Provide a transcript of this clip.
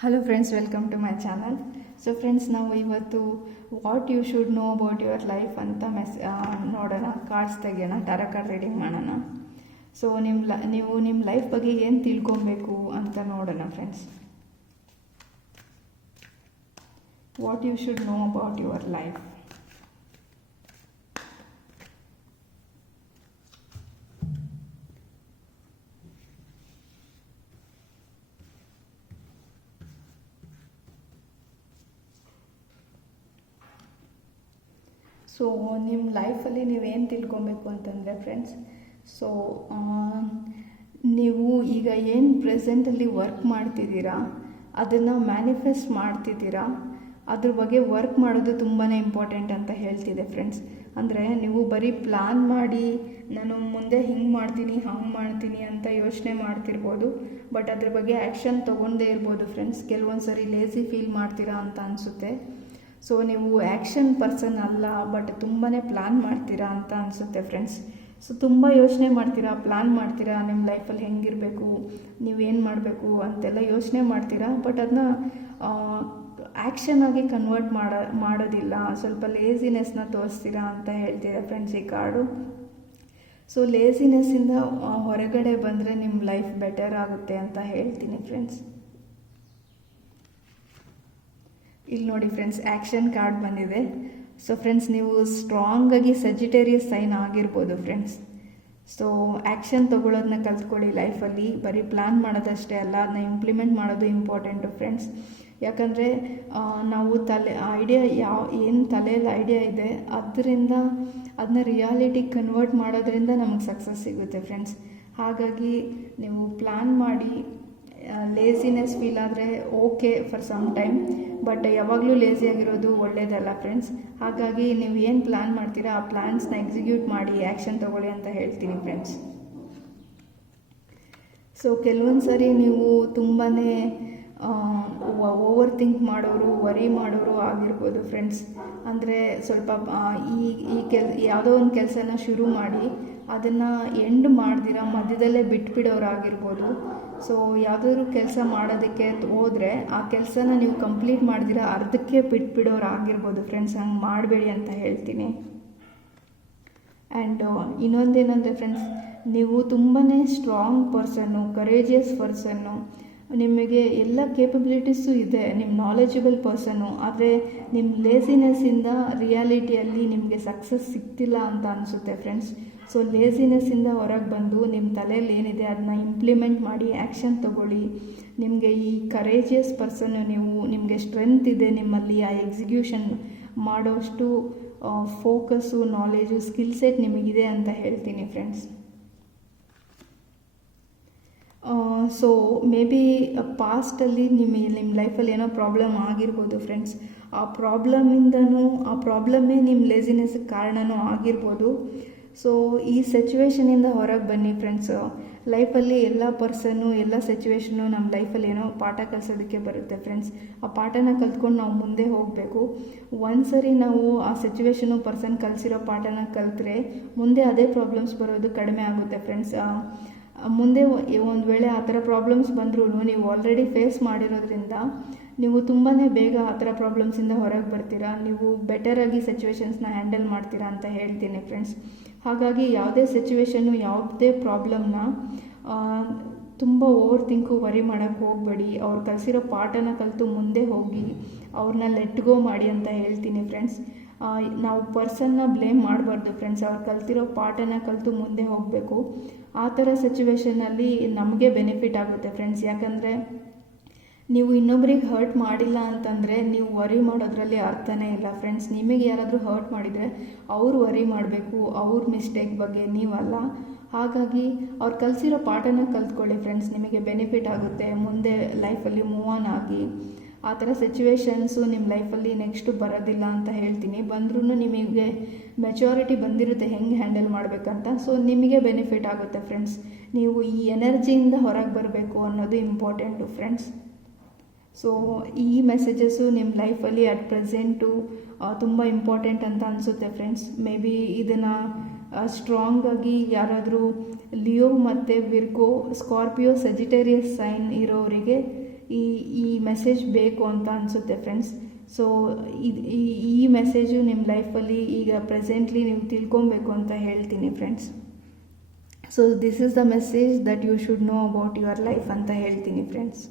Hello friends, welcome to my channel. So friends, ನಾವು ಇವತ್ತು what you should know about your life ಅಂತ ನೋಡೋಣ. Cards ತೆಗೆಯೋಣ, tarot card reading ಮಾಡೋಣ. So ನೀವು ನಿಮ್ಮ ಲೈಫ್ ಬಗ್ಗೆ ಏನು ತಿಳ್ಕೊಬೇಕು ಅಂತ ನೋಡೋಣ friends. What you should know about your life. So ನಿಮ್ಮ ಲೈಫಲ್ಲಿ ನೀವೇನು ತಿಳ್ಕೊಬೇಕು ಅಂತಂದರೆ ಫ್ರೆಂಡ್ಸ್, ಸೊ ನೀವು ಈಗ ಏನು ಪ್ರೆಸೆಂಟಲ್ಲಿ ವರ್ಕ್ ಮಾಡ್ತಿದ್ದೀರಾ, ಅದನ್ನು ಮ್ಯಾನಿಫೆಸ್ಟ್ ಮಾಡ್ತಿದ್ದೀರಾ, ಅದ್ರ ಬಗ್ಗೆ ವರ್ಕ್ ಮಾಡೋದು ತುಂಬಾ ಇಂಪಾರ್ಟೆಂಟ್ ಅಂತ ಹೇಳ್ತಿದೆ ಫ್ರೆಂಡ್ಸ್. ಅಂದರೆ ನೀವು ಬರೀ ಪ್ಲ್ಯಾನ್ ಮಾಡಿ ನಾನು ಮುಂದೆ ಹಿಂಗೆ ಮಾಡ್ತೀನಿ ಹಂಗೆ ಮಾಡ್ತೀನಿ ಅಂತ ಯೋಚನೆ ಮಾಡ್ತಿರ್ಬೋದು, ಬಟ್ ಅದ್ರ ಬಗ್ಗೆ ಆ್ಯಕ್ಷನ್ ತೊಗೊಂಡೇ ಇರ್ಬೋದು ಫ್ರೆಂಡ್ಸ್. ಕೆಲವೊಂದು ಸರಿ ಲೇಸಿ ಫೀಲ್ ಮಾಡ್ತೀರಾ ಅಂತ ಅನಿಸುತ್ತೆ. ಸೊ ನೀವು ಆ್ಯಕ್ಷನ್ ಪರ್ಸನ್ ಅಲ್ಲ, ಬಟ್ ತುಂಬಾ ಪ್ಲ್ಯಾನ್ ಮಾಡ್ತೀರಾ ಅಂತ ಅನಿಸುತ್ತೆ ಫ್ರೆಂಡ್ಸ್. ಸೊ ತುಂಬ ಯೋಚನೆ ಮಾಡ್ತೀರಾ, ಪ್ಲ್ಯಾನ್ ಮಾಡ್ತೀರಾ, ನಿಮ್ಮ ಲೈಫಲ್ಲಿ ಹೆಂಗಿರಬೇಕು, ನೀವೇನು ಮಾಡಬೇಕು ಅಂತೆಲ್ಲ ಯೋಚನೆ ಮಾಡ್ತೀರಾ, ಬಟ್ ಅದನ್ನ ಆ್ಯಕ್ಷನ್ ಆಗಿ ಕನ್ವರ್ಟ್ ಮಾಡೋದಿಲ್ಲ. ಸ್ವಲ್ಪ ಲೇಸಿನೆಸ್ನ ತೋರಿಸ್ತೀರಾ ಅಂತ ಹೇಳ್ತೀರಾ ಫ್ರೆಂಡ್ಸ್ ಈ ಕಾರ್ಡು. ಸೊ ಲೇಸಿನೆಸ್ಸಿಂದ ಹೊರಗಡೆ ಬಂದರೆ ನಿಮ್ಮ ಲೈಫ್ ಬೆಟರ್ ಆಗುತ್ತೆ ಅಂತ ಹೇಳ್ತೀನಿ ಫ್ರೆಂಡ್ಸ್. ಇಲ್ಲಿ ನೋಡಿ ಫ್ರೆಂಡ್ಸ್, ಆ್ಯಕ್ಷನ್ ಕಾರ್ಡ್ ಬಂದಿದೆ. ಸೊ ಫ್ರೆಂಡ್ಸ್, ನೀವು ಸ್ಟ್ರಾಂಗಾಗಿ ಸಜಿಟೇರಿಯಸ್ ಸೈನ್ ಆಗಿರ್ಬೋದು ಫ್ರೆಂಡ್ಸ್. ಸೊ ಆ್ಯಕ್ಷನ್ ತೊಗೊಳೋದನ್ನ ಕಲ್ತ್ಕೊಳ್ಳಿ ಲೈಫಲ್ಲಿ. ಬರೀ ಪ್ಲ್ಯಾನ್ ಮಾಡೋದಷ್ಟೇ ಅಲ್ಲ, ಅದನ್ನ ಇಂಪ್ಲಿಮೆಂಟ್ ಮಾಡೋದು ಇಂಪಾರ್ಟೆಂಟು ಫ್ರೆಂಡ್ಸ್. ಯಾಕಂದರೆ ನಾವು ಏನು ತಲೆಯಲ್ಲಿ ಐಡಿಯಾ ಇದೆ ಅದರಿಂದ ಅದನ್ನ ರಿಯಾಲಿಟಿಗೆ ಕನ್ವರ್ಟ್ ಮಾಡೋದ್ರಿಂದ ನಮಗೆ ಸಕ್ಸಸ್ ಸಿಗುತ್ತೆ ಫ್ರೆಂಡ್ಸ್. ಹಾಗಾಗಿ ನೀವು ಪ್ಲ್ಯಾನ್ ಮಾಡಿ, ಲೇಸಿನೆಸ್ ಫೀಲ್ ಆದರೆ okay for some time, but ಯಾವಾಗಲೂ ಲೇಸಿಯಾಗಿರೋದು ಒಳ್ಳೆಯದಲ್ಲ ಫ್ರೆಂಡ್ಸ್. ಹಾಗಾಗಿ ನೀವು ಏನು ಪ್ಲ್ಯಾನ್ ಮಾಡ್ತೀರಾ ಆ ಪ್ಲ್ಯಾನ್ಸ್ನ ಎಕ್ಸಿಕ್ಯೂಟ್ ಮಾಡಿ ಆ್ಯಕ್ಷನ್ ತೊಗೊಳ್ಳಿ ಅಂತ ಹೇಳ್ತೀನಿ ಫ್ರೆಂಡ್ಸ್. ಸೊ ಕೆಲವೊಂದು ಸರಿ ನೀವು ತುಂಬಾ ಓವರ್ ಥಿಂಕ್ ಮಾಡೋರು, ವರಿ ಮಾಡೋರು ಆಗಿರ್ಬೋದು ಫ್ರೆಂಡ್ಸ್. ಅಂದರೆ ಸ್ವಲ್ಪ ಯಾವುದೋ ಒಂದು ಕೆಲಸನ ಶುರು ಮಾಡಿ ಅದನ್ನು ಎಂಡ್ ಮಾಡ್ದಿರ ಮಧ್ಯದಲ್ಲೇ ಬಿಟ್ಬಿಡೋರಾಗಿರ್ಬೋದು. ಸೊ ಯಾವುದಾದ್ರು ಕೆಲಸ ಮಾಡೋದಕ್ಕೆ ಹೋದರೆ ಆ ಕೆಲಸನ ನೀವು ಕಂಪ್ಲೀಟ್ ಮಾಡ್ದಿರ ಅರ್ಧಕ್ಕೆ ಬಿಟ್ಬಿಡೋರಾಗಿರ್ಬೋದು ಫ್ರೆಂಡ್ಸ್. ಹಂಗೆ ಮಾಡಬೇಡಿ ಅಂತ ಹೇಳ್ತೀನಿ. ಆ್ಯಂಡ್ ಇನ್ನೊಂದೇನೆಂದರೆ ಫ್ರೆಂಡ್ಸ್, ನೀವು ತುಂಬಾ ಸ್ಟ್ರಾಂಗ್ ಪರ್ಸನ್ನು, ಕರೇಜಿಯಸ್ ಪರ್ಸನ್ನು, ನಿಮಗೆ ಎಲ್ಲ ಕೇಪಬಿಲಿಟೀಸು ಇದೆ, ನಿಮ್ಮ ನಾಲೆಜಬಲ್ ಪರ್ಸನ್ನು. ಆದರೆ ನಿಮ್ಮ ಲೇಸಿನೆಸ್ಸಿಂದ ರಿಯಾಲಿಟಿಯಲ್ಲಿ ನಿಮಗೆ ಸಕ್ಸಸ್ ಸಿಗ್ತಿಲ್ಲ ಅಂತ ಅನಿಸುತ್ತೆ ಫ್ರೆಂಡ್ಸ್. ಸೊ ಲೇಸಿನೆಸ್ಸಿಂದ ಹೊರಗೆ ಬಂದು ನಿಮ್ಮ ತಲೆಯಲ್ಲಿ ಏನಿದೆ ಅದನ್ನ ಇಂಪ್ಲಿಮೆಂಟ್ ಮಾಡಿ ಆ್ಯಕ್ಷನ್ ತೊಗೊಳ್ಳಿ. ನಿಮಗೆ ಈ ಕರೇಜಿಯಸ್ ಪರ್ಸನ್ನು, ನಿಮಗೆ ಸ್ಟ್ರೆಂತ್ ಇದೆ ನಿಮ್ಮಲ್ಲಿ, ಆ ಎಕ್ಸಿಕ್ಯೂಷನ್ ಮಾಡೋಷ್ಟು ಫೋಕಸ್ಸು, ನಾಲೆಜು, ಸ್ಕಿಲ್ ಸೆಟ್ ನಿಮಗಿದೆ ಅಂತ ಹೇಳ್ತೀನಿ ಫ್ರೆಂಡ್ಸ್. ಸೊ ಮೇ ಬಿ ಪಾಸ್ಟಲ್ಲಿ ನಿಮ್ಮ ಲೈಫಲ್ಲಿ ಏನೋ ಪ್ರಾಬ್ಲಮ್ ಆಗಿರ್ಬೋದು ಫ್ರೆಂಡ್ಸ್. ಆ ಪ್ರಾಬ್ಲಮ್ಮೇ ನಿಮ್ಮ ಲೇಸಿನೆಸ್ಗೆ ಕಾರಣನೂ ಆಗಿರ್ಬೋದು. ಸೊ ಈ ಸಿಚುವೇಷನಿಂದ ಹೊರಗೆ ಬನ್ನಿ ಫ್ರೆಂಡ್ಸ್. ಲೈಫಲ್ಲಿ ಎಲ್ಲ ಪರ್ಸನ್ನು, ಎಲ್ಲ ಸಿಚುವೇಷನ್ನು ನಮ್ಮ ಲೈಫಲ್ಲಿ ಏನೋ ಪಾಠ ಕಲಿಸೋದಕ್ಕೆ ಬರುತ್ತೆ ಫ್ರೆಂಡ್ಸ್. ಆ ಪಾಠನ ಕಲ್ತ್ಕೊಂಡು ನಾವು ಮುಂದೆ ಹೋಗಬೇಕು. ಒಂದ್ಸರಿ ನಾವು ಆ ಸಿಚುವೇಷನು, ಪರ್ಸನ್ ಕಲಿಸಿರೋ ಪಾಠನ ಕಲಿತ್ರೆ ಮುಂದೆ ಅದೇ ಪ್ರಾಬ್ಲಮ್ಸ್ ಬರೋದು ಕಡಿಮೆ ಆಗುತ್ತೆ ಫ್ರೆಂಡ್ಸ್. ಮುಂದೆ ಒಂದು ವೇಳೆ ಆ ಥರ ಪ್ರಾಬ್ಲಮ್ಸ್ ಬಂದ್ರೂ ನೀವು ಆಲ್ರೆಡಿ ಫೇಸ್ ಮಾಡಿರೋದ್ರಿಂದ ನೀವು ತುಂಬಾ ಬೇಗ ಆ ಥರ ಪ್ರಾಬ್ಲಮ್ಸಿಂದ ಹೊರಗೆ ಬರ್ತೀರಾ. ನೀವು ಬೆಟರಾಗಿ ಸಿಚುವೇಶನ್ಸ್ನ ಹ್ಯಾಂಡಲ್ ಮಾಡ್ತೀರಾ ಅಂತ ಹೇಳ್ತೀನಿ ಫ್ರೆಂಡ್ಸ್. ಹಾಗಾಗಿ ಯಾವುದೇ ಸಿಚುವೇಶನ್ನು, ಯಾವುದೇ ಪ್ರಾಬ್ಲಮ್ನ ತುಂಬ ಓವರ್ ಥಿಂಕು, ವರಿ ಮಾಡೋಕ್ಕೆ ಹೋಗಬೇಡಿ. ಅವ್ರು ಕಲಿಸಿರೋ ಪಾಠನ ಕಲಿತು ಮುಂದೆ ಹೋಗಿ ಅವ್ರನ್ನ ಲೆಟ್ ಗೋ ಮಾಡಿ ಅಂತ ಹೇಳ್ತೀನಿ ಫ್ರೆಂಡ್ಸ್. ನಾವು ಪರ್ಸನ್ನ ಬ್ಲೇಮ್ ಮಾಡಬಾರ್ದು ಫ್ರೆಂಡ್ಸ್. ಅವ್ರು ಕಲ್ತಿರೋ ಪಾಠನ ಕಲಿತು ಮುಂದೆ ಹೋಗಬೇಕು. ಆ ಥರ ಸಿಚುವೇಷನಲ್ಲಿ ನಮಗೆ ಬೆನಿಫಿಟ್ ಆಗುತ್ತೆ ಫ್ರೆಂಡ್ಸ್. ಯಾಕಂದರೆ ನೀವು ಇನ್ನೊಬ್ರಿಗೆ ಹರ್ಟ್ ಮಾಡಿಲ್ಲ ಅಂತಂದರೆ ನೀವು ವರಿ ಮಾಡೋದ್ರಲ್ಲಿ ಅರ್ಥನೇ ಇಲ್ಲ ಫ್ರೆಂಡ್ಸ್. ನಿಮಗೆ ಯಾರಾದರೂ ಹರ್ಟ್ ಮಾಡಿದರೆ ಅವ್ರು ವರಿ ಮಾಡಬೇಕು, ಅವ್ರ ಮಿಸ್ಟೇಕ್ ಬಗ್ಗೆ, ನೀವಲ್ಲ. ಹಾಗಾಗಿ ಅವ್ರು ಕಲಿಸಿರೋ ಪಾಠನ ಕಲ್ತ್ಕೊಳ್ಳಿ ಫ್ರೆಂಡ್ಸ್. ನಿಮಗೆ ಬೆನಿಫಿಟ್ ಆಗುತ್ತೆ. ಮುಂದೆ ಲೈಫಲ್ಲಿ ಮೂವ್ ಆನ್ ಆಗಿ ಆ ಥರ ಸಿಚುವೇಶನ್ಸು ನಿಮ್ಮ ಲೈಫಲ್ಲಿ ನೆಕ್ಸ್ಟು ಬರೋದಿಲ್ಲ ಅಂತ ಹೇಳ್ತೀನಿ. ಬಂದ್ರೂ ನಿಮಗೆ ಮೆಚುರಿಟಿ ಬಂದಿರುತ್ತೆ ಹೆಂಗೆ ಹ್ಯಾಂಡಲ್ ಮಾಡಬೇಕಂತ. ಸೊ ನಿಮಗೆ ಬೆನಿಫಿಟ್ ಆಗುತ್ತೆ ಫ್ರೆಂಡ್ಸ್. ನೀವು ಈ ಎನರ್ಜಿಯಿಂದ ಹೊರಗೆ ಬರಬೇಕು ಅನ್ನೋದು ಇಂಪಾರ್ಟೆಂಟು ಫ್ರೆಂಡ್ಸ್. ಸೊ ಈ ಮೆಸೇಜಸ್ಸು ನಿಮ್ಮ ಲೈಫಲ್ಲಿ ಅಟ್ ಪ್ರೆಸೆಂಟು ತುಂಬ ಇಂಪಾರ್ಟೆಂಟ್ ಅಂತ ಅನಿಸುತ್ತೆ ಫ್ರೆಂಡ್ಸ್. ಮೇ ಬಿ ಇದನ್ನು ಸ್ಟ್ರಾಂಗಾಗಿ ಯಾರಾದರೂ ಲಿಯೋ ಮತ್ತು ವಿರ್ಗೋ, ಸ್ಕಾರ್ಪಿಯೋ, ಸಜಿಟೇರಿಯಸ್ ಸೈನ್ ಇರೋರಿಗೆ ಈ ಈ ಮೆಸೇಜ್ ಬೇಕು ಅಂತ ಅನಿಸುತ್ತೆ ಫ್ರೆಂಡ್ಸ್. ಸೊ ಈ ಮೆಸೇಜು ನಿಮ್ಮ ಲೈಫಲ್ಲಿ ಈಗ ಪ್ರೆಸೆಂಟ್ಲಿ ನೀವು ತಿಳ್ಕೊಬೇಕು ಅಂತ ಹೇಳ್ತೀನಿ friends. So this is the message that you should know about your life ಅಂತ ಹೇಳ್ತೀನಿ ಫ್ರೆಂಡ್ಸ್.